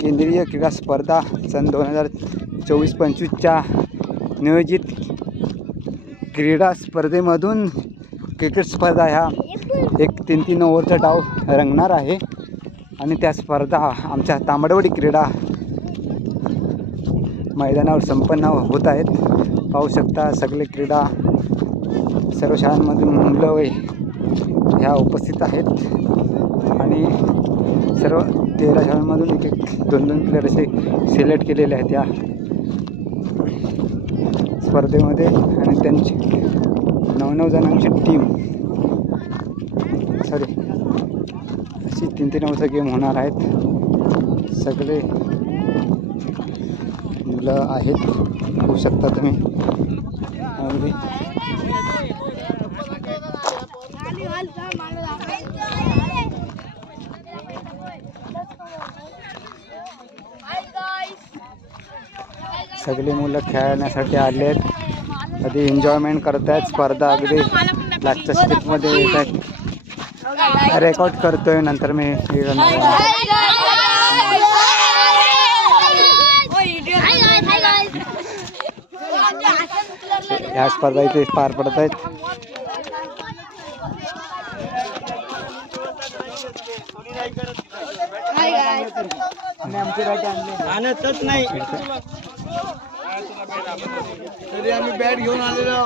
केंद्रीय क्रीडा स्पर्धा सन दोन हजार चोवीस पंचवीसच्या नियोजित क्रीडा स्पर्धेमधून क्रिकेट स्पर्धा ह्या एक तीन तीन ओव्हरचा डाव रंगणार आहे. आणि त्या स्पर्धा आमच्या तांबडवडी क्रीडा मैदानावर संपन्न होत आहेत. पाहू शकता सगळे क्रीडा सर्व शाळांमधून मुलं ह्या उपस्थित आहेत. तेरा तेरा शाळांमधून एक एक दोन दोन प्लेयर असे सिलेक्ट केलेले आहेत या स्पर्धेमध्ये. आणि त्यांची नऊ नऊ जणांची टीम सॉरी अशी तीन तीन नऊचा गेम होणार आहेत. सगळे मुलं आहेत. होऊ शकता तुम्ही. अगदी. सगळे मुलं खेळण्यासाठी आले आहेत अगदी एन्जॉयमेंट करत आहेत स्पर्धा अगदी लास्टच्या स्टेपमध्ये येत आहेत रेकॉर्ड करतोय नंतर मी. ह्या स्पर्धा इथे पार पडत आहेत आणतच नाही. तरी आम्ही बॅट घेऊन आलेलो